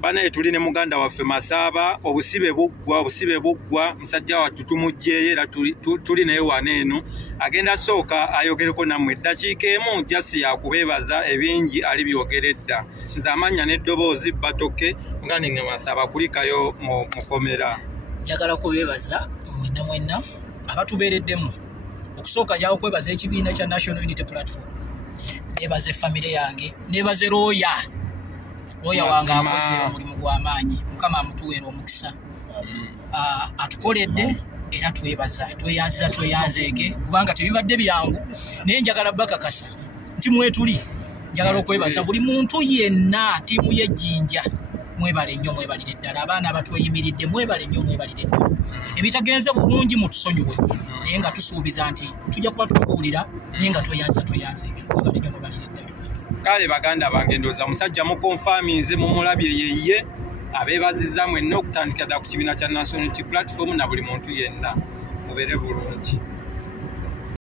banaye tuli ne muganda waffe Masaba obusibe buggwa musajja wattu tumugjeyo era tuli naye wano eno agenda sooka ayogereko nammwe eddakiika emu jasi yakubeebaza ebingi ali byogeredda nze amanya n'eddoboozi batoke nga ninge Masaba kulikayo mukomera. Njagala kubeebaza mwenna abatubeereddemu okusooka njawo kwebaza ekibiina kya National Unity Platform, neebaze famire yange, neebaze looya wange akoze omulimu gw'amaanyi, Mukama amutuweera omukisa. Atukoledde era tweyanzeege kubanga tebibadde byangu, naye njagala bakakasa nti mwetuli njagala okwebaza buli muntu yenna, ttiimu y'Ejjinja mwebale nnyo, mwebalire ddala, abaana abatweyimiridde mwebale nnyo, mwebalire ddala. Ebitagenze bulungi mutusonyiwe, naye nga tusuubiza nti tujja kuba tukuwulira, naye nga tweyanzeege, mwebale nnyo, mwebalire ddala. Kale baganda bange ndooza musajja mukonfaminze mumulabye yeye abeebazizza mwenna okutandikira ddala ku kibiina kya National Unity Platform na buli muntu yenna mubeere bulungi.